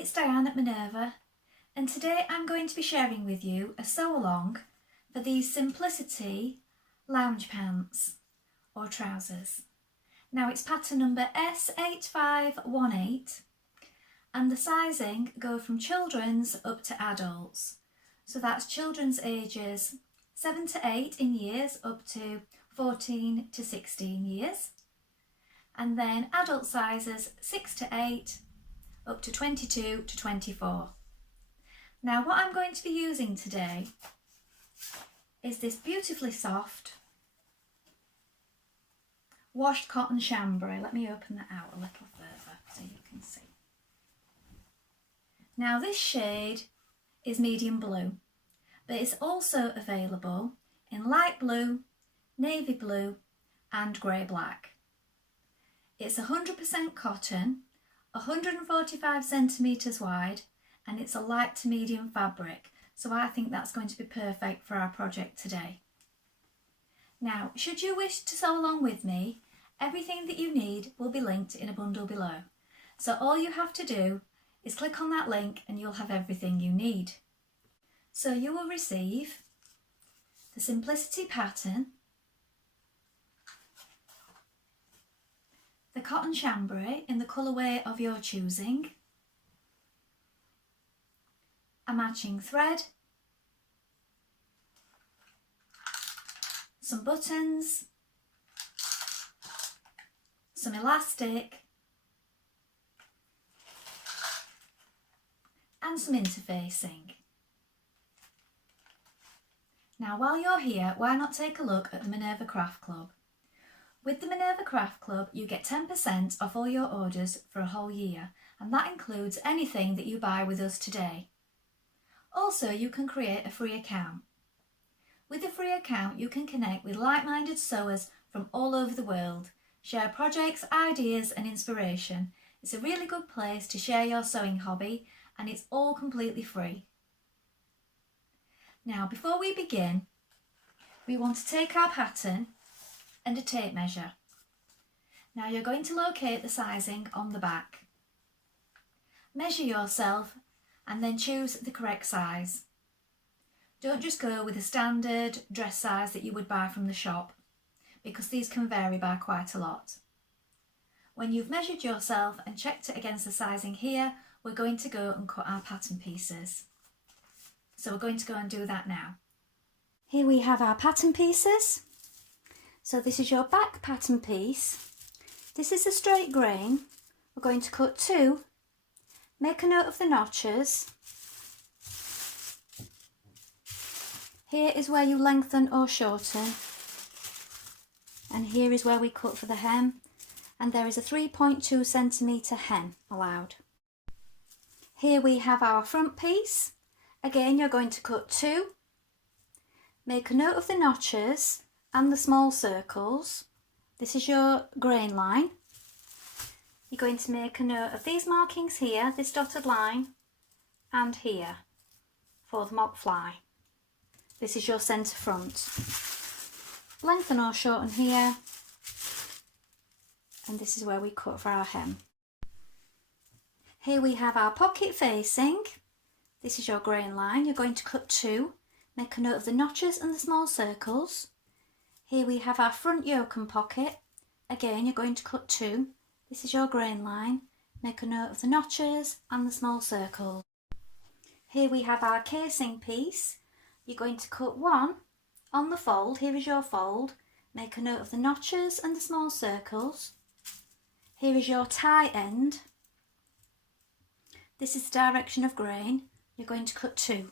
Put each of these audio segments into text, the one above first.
it's Dianne at Minerva, and today I'm going to be sharing with you a sew along for these Simplicity lounge pants or trousers. Now it's pattern number S8518 and the sizing go from children's up to adults. So that's children's ages 7 to 8 in years up to 14 to 16 years. And then adult sizes 6 to 8 up to 22 to 24. Now what I'm going to be using today is this beautifully soft washed cotton chambray. Let me open that out a little further so you can see. Now this shade is medium blue, but it's also available in light blue, navy blue and grey black. It's 100% cotton, 145 centimetres wide, and it's a light to medium fabric, so I think that's going to be perfect for our project today. Now, should you wish to sew along with me, everything that you need will be linked in a bundle below. So all you have to do is click on that link and you'll have everything you need. So you will receive the Simplicity pattern, the cotton chambray in the colourway of your choosing, a matching thread, some buttons, some elastic and some interfacing. Now while you're here, why not take a look at the Minerva Craft Club? With the Minerva Craft Club you get 10% off all your orders for a whole year, and that includes anything that you buy with us today. Also, you can create a free account. With a free account you can connect with like-minded sewers from all over the world, share projects, ideas and inspiration. It's a really good place to share your sewing hobby and it's all completely free. Now before we begin, we want to take our pattern and a tape measure. Now you're going to locate the sizing on the back. Measure yourself and then choose the correct size. Don't just go with a standard dress size that you would buy from the shop, because these can vary by quite a lot. When you've measured yourself and checked it against the sizing here, we're going to go and cut our pattern pieces. So we're going to go and do that now. Here we have our pattern pieces. So this is your back pattern piece. This is a straight grain. We're going to cut 2, make a note of the notches. Here is where you lengthen or shorten, and here is where we cut for the hem, and there is a 3.2 centimetre hem allowed. Here we have our front piece. Again, you're going to cut 2, make a note of the notches and the small circles. This is your grain line. You're going to make a note of these markings here, this dotted line, and here for the mock fly. This is your centre front. Lengthen or shorten here, and this is where we cut for our hem. Here we have our pocket facing. This is your grain line. You're going to cut 2, make a note of the notches and the small circles. Here we have our front yoke and pocket. Again, you're going to cut 2. This is your grain line. Make a note of the notches and the small circles. Here we have our casing piece. You're going to cut 1 on the fold. Here is your fold. Make a note of the notches and the small circles. Here is your tie end. This is the direction of grain. You're going to cut 2.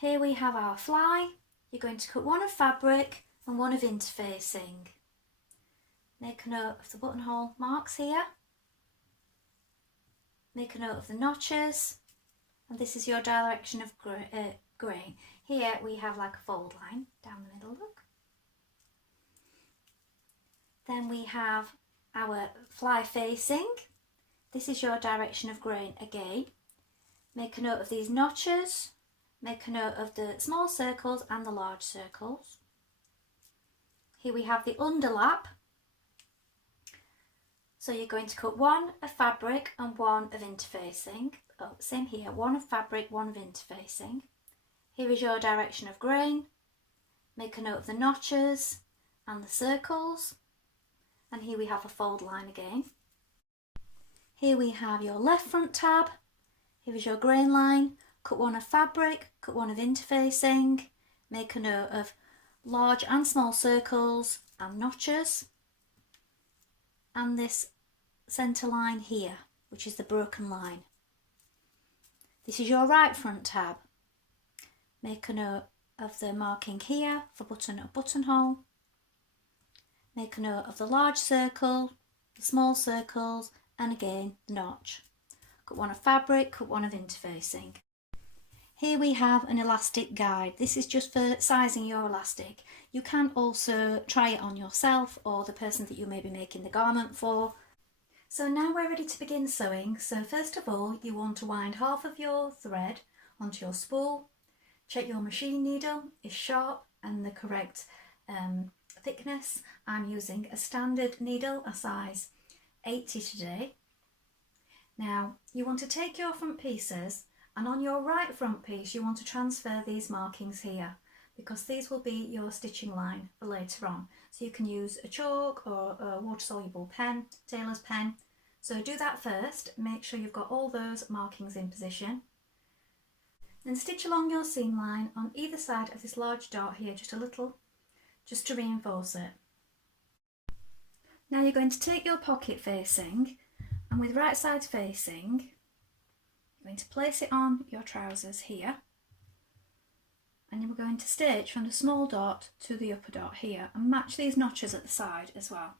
Here we have our fly. You're going to cut 1 of fabric and 1 of interfacing. Make a note of the buttonhole marks here. Make a note of the notches, and this is your direction of grain. Here we have like a fold line down the middle, look. Then we have our fly facing. This is your direction of grain again. Make a note of these notches, make a note of the small circles and the large circles. Here we have the underlap. So you're going to cut one of fabric and one of interfacing. Oh, same here, one of fabric, one of interfacing. Here is your direction of grain. Make a note of the notches and the circles. And here we have a fold line again. Here we have your left front tab. Here is your grain line. Cut one of fabric, cut one of interfacing. Make a note of large and small circles and notches. And this centre line here, which is the broken line. This is your right front tab. Make a note of the marking here for button or buttonhole. Make a note of the large circle, the small circles, and again the notch. Cut one of fabric, cut one of interfacing. Here we have an elastic guide. This is just for sizing your elastic. You can also try it on yourself or the person that you may be making the garment for. So now we're ready to begin sewing. So first of all, you want to wind half of your thread onto your spool. Check your machine needle is sharp and the correct thickness. I'm using a standard needle, a size 80 today. Now you want to take your front pieces, and on your right front piece you want to transfer these markings here, because these will be your stitching line for later on. So you can use a chalk or a water-soluble pen, tailor's pen. So do that first, make sure you've got all those markings in position. Then stitch along your seam line on either side of this large dot here, just a little, just to reinforce it. Now you're going to take your pocket facing, and with right side facing, you're going to place it on your trousers here, and you're going to stitch from the small dot to the upper dot here and match these notches at the side as well.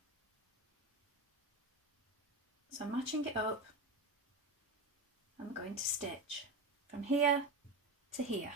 So I'm matching it up. I'm going to stitch from here to here.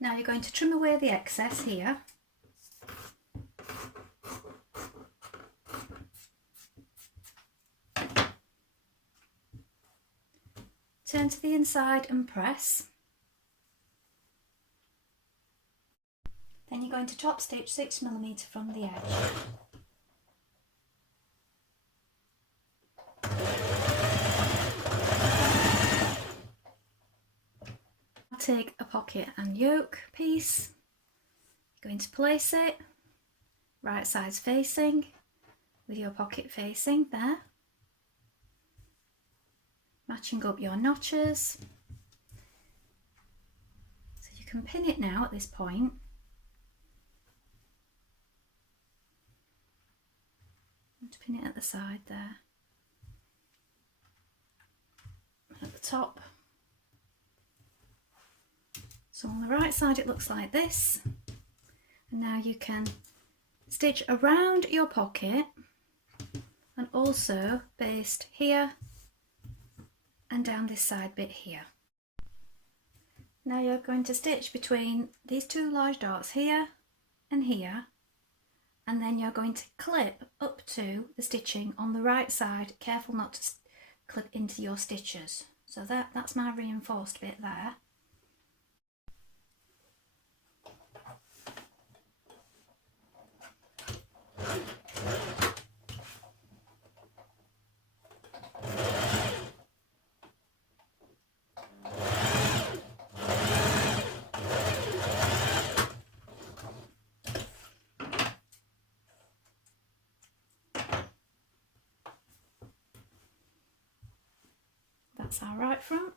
Now you're going to trim away the excess here. Turn to the inside and press. Then you're going to top stitch 6mm from the edge. Take a pocket and yoke piece, you're going to place it right sides facing with your pocket facing there, matching up your notches. So you can pin it now at this point. And to pin it at the side there, and at the top. So on the right side it looks like this, and now you can stitch around your pocket and also baste here and down this side bit here. Now you're going to stitch between these two large dots here and here, and then you're going to clip up to the stitching on the right side. Careful not to clip into your stitches. So that's my reinforced bit there. That's our right front.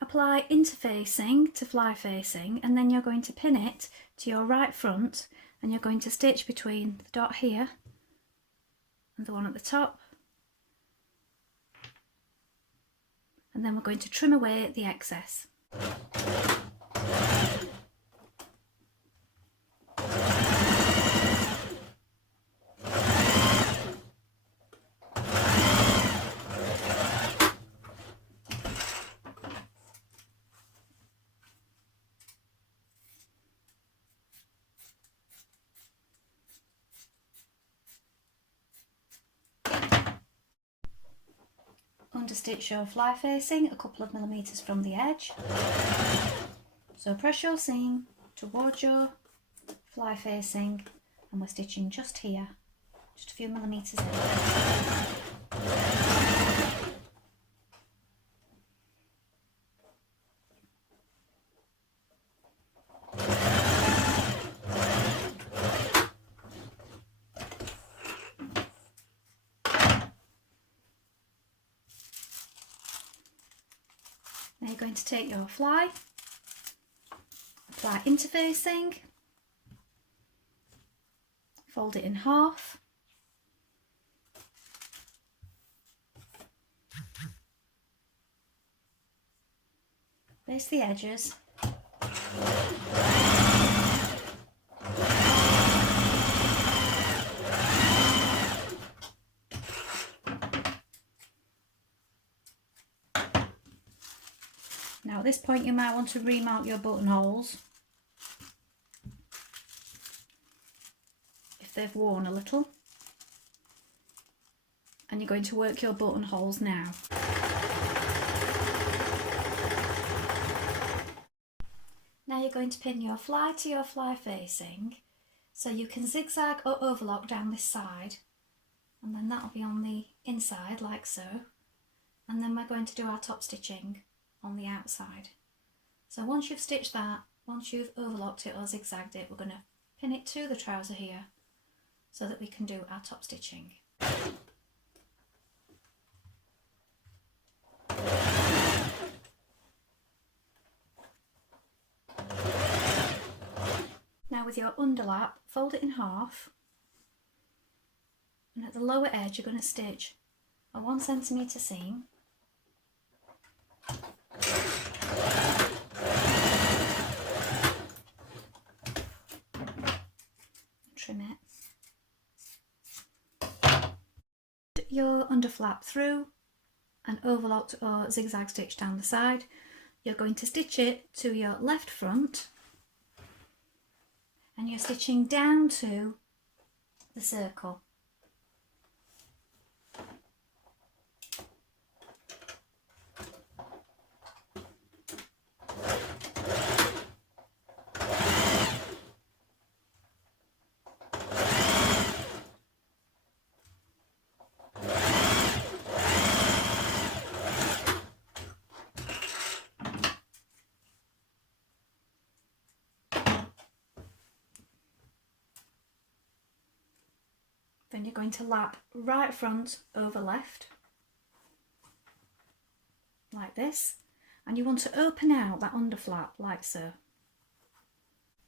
Apply interfacing to fly facing, and then you're going to pin it to your right front, and you're going to stitch between the dot here and the one at the top. And then we're going to trim away the excess. Understitch your fly facing a couple of millimetres from the edge. So press your seam towards your fly facing and we're stitching just here, just a few millimetres in. Now you're going to take your fly interfacing, fold it in half, baste the edges, now at this point you might want to remount your buttonholes if they've worn a little, and you're going to work your buttonholes now. Now you're going to pin your fly to your fly facing so you can zigzag or overlock down this side, and then that'll be on the inside like so, and then we're going to do our top stitching on the outside. So once you've stitched that, once you've overlocked it or zigzagged it, we're going to pin it to the trouser here so that we can do our top stitching. Now with your underlap, fold it in half, and at the lower edge you're going to stitch a 1 centimetre seam, trim it, put your underflap through and overlocked or zigzag stitch down the side. You're going to stitch it to your left front and you're stitching down to the circle. Then you're going to lap right front over left, like this, and you want to open out that underflap like so.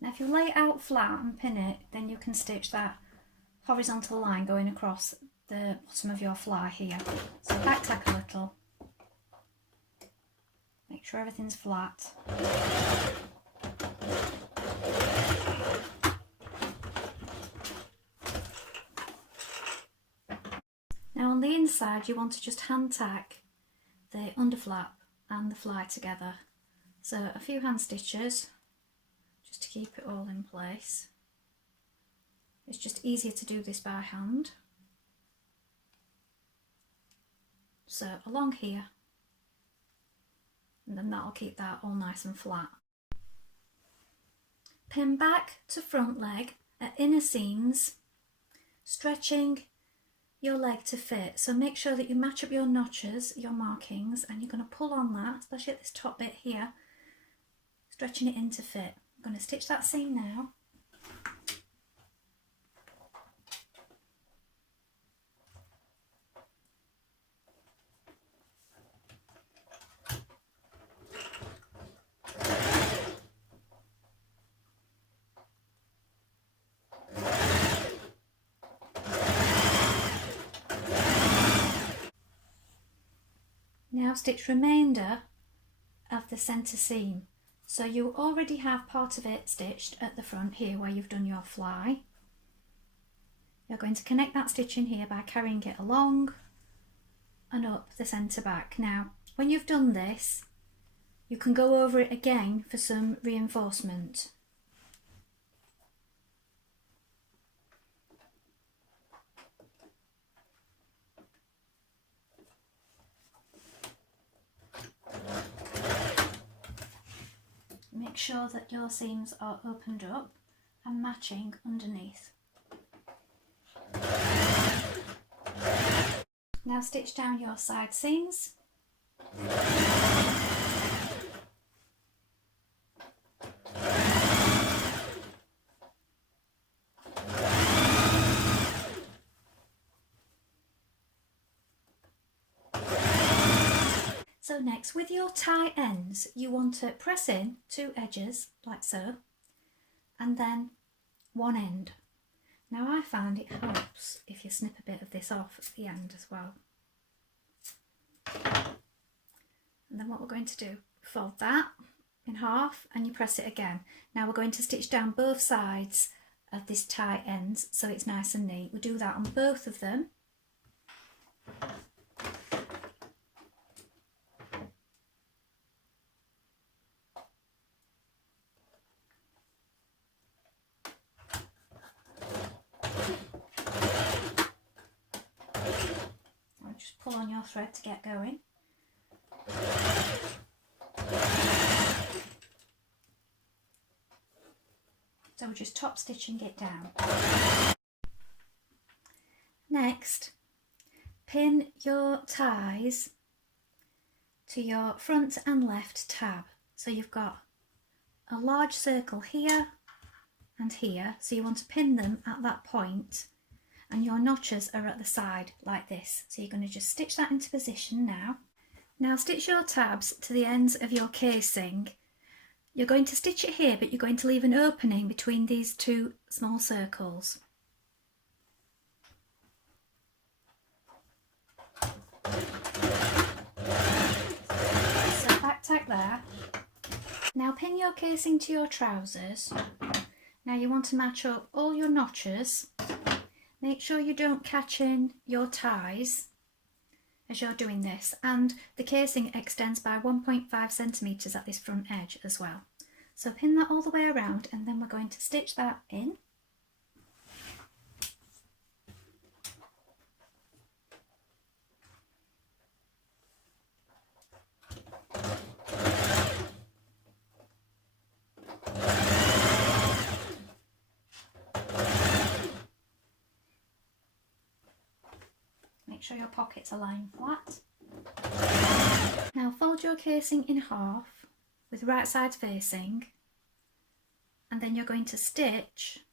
Now if you lay it out flat and pin it, then you can stitch that horizontal line going across the bottom of your fly here. So back tack a little, make sure everything's flat. Now on the inside you want to just hand tack the underflap and the fly together. So a few hand stitches just to keep it all in place. It's just easier to do this by hand. So along here, and then that'll keep that all nice and flat. Pin back to front leg at inner seams, stretching your leg to fit. So make sure that you match up your notches, your markings, and you're going to pull on that, especially at this top bit here, stretching it in to fit. I'm going to stitch that seam now. stitch remainder of the centre seam. So you already have part of it stitched at the front here where you've done your fly. You're going to connect that stitch in here by carrying it along and up the centre back. Now, when you've done this, you can go over it again for some reinforcement. Make sure that your seams are opened up and matching underneath. Now stitch down your side seams. So next, with your tie ends, you want to press in 2 edges like so, and then 1 end. Now I find it helps if you snip a bit of this off at the end as well. And then what we're going to do, fold that in half and you press it again. Now we're going to stitch down both sides of this tie ends so it's nice and neat. We'll do that on both of them. Just pull on your thread to get going. So we're just top stitching it down. Next, pin your ties to your front and left tab. So you've got a large circle here and here, so you want to pin them at that point, and your notches are at the side like this. So you're going to just stitch that into position now. Now stitch your tabs to the ends of your casing. You're going to stitch it here, but you're going to leave an opening between these 2 small circles. So back tack there. Now pin your casing to your trousers. Now you want to match up all your notches. Make sure you don't catch in your ties as you're doing this, and the casing extends by 1.5 centimetres at this front edge as well. So pin that all the way around and then we're going to stitch that in. Make sure your pockets are lying flat. Now fold your casing in half with right side facing, and then you're going to stitch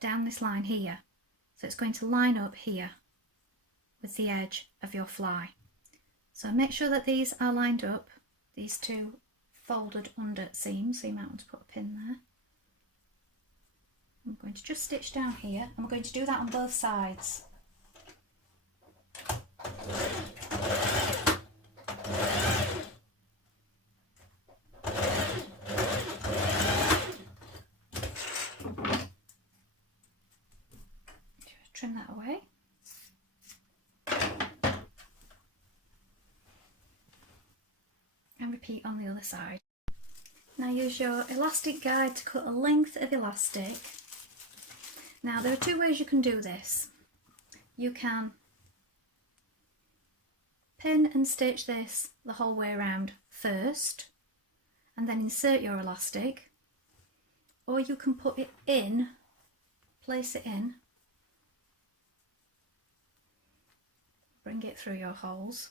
down this line here. So it's going to line up here with the edge of your fly. So make sure that these are lined up, these 2 folded under seams, so you might want to put a pin there. I'm going to just stitch down here, and we're going to do that on both sides. Just trim that away. And repeat on the other side. Now use your elastic guide to cut a length of elastic. Now there are 2 ways you can do this. You can pin and stitch this the whole way around first and then insert your elastic, or you can put it in, place it in, bring it through your holes,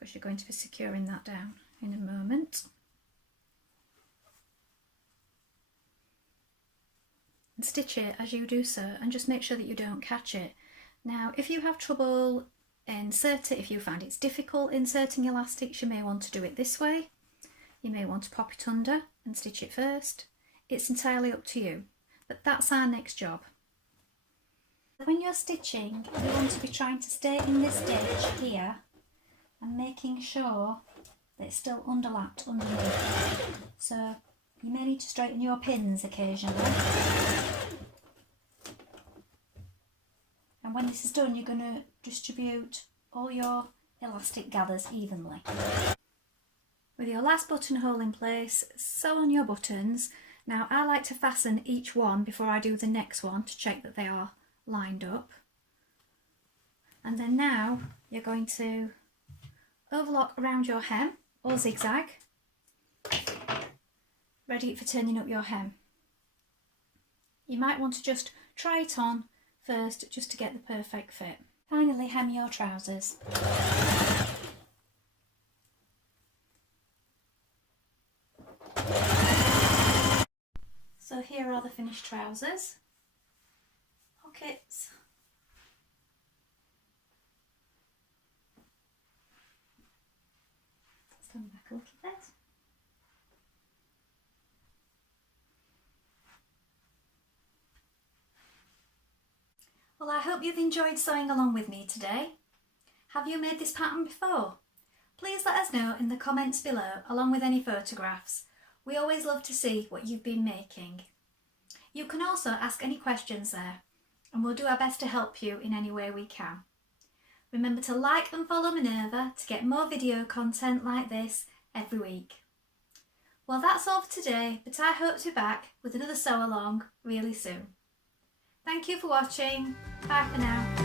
because you're going to be securing that down in a moment. And stitch it as you do so, and just make sure that you don't catch it. Now if you have trouble if you find it's difficult inserting elastics, you may want to do it this way. You may want to pop it under and stitch it first. It's entirely up to you, but that's our next job. When you're stitching, you want to be trying to stay in this stitch here and making sure that it's still underlapped underneath. So you may need to straighten your pins occasionally. And when this is done, you're going to distribute all your elastic gathers evenly. With your last buttonhole in place, sew on your buttons. Now I like to fasten each one before I do the next one to check that they are lined up. And then now you're going to overlock around your hem or zigzag, ready for turning up your hem. You might want to just try it on first just to get the perfect fit. Finally, hem your trousers. So here are the finished trousers. Pockets. Let's come back a little bit. Well, I hope you've enjoyed sewing along with me today. Have you made this pattern before? Please let us know in the comments below, along with any photographs. We always love to see what you've been making. You can also ask any questions there, and we'll do our best to help you in any way we can. Remember to like and follow Minerva to get more video content like this every week. Well, that's all for today, but I hope to be back with another sew along really soon. Thank you for watching. Bye for now.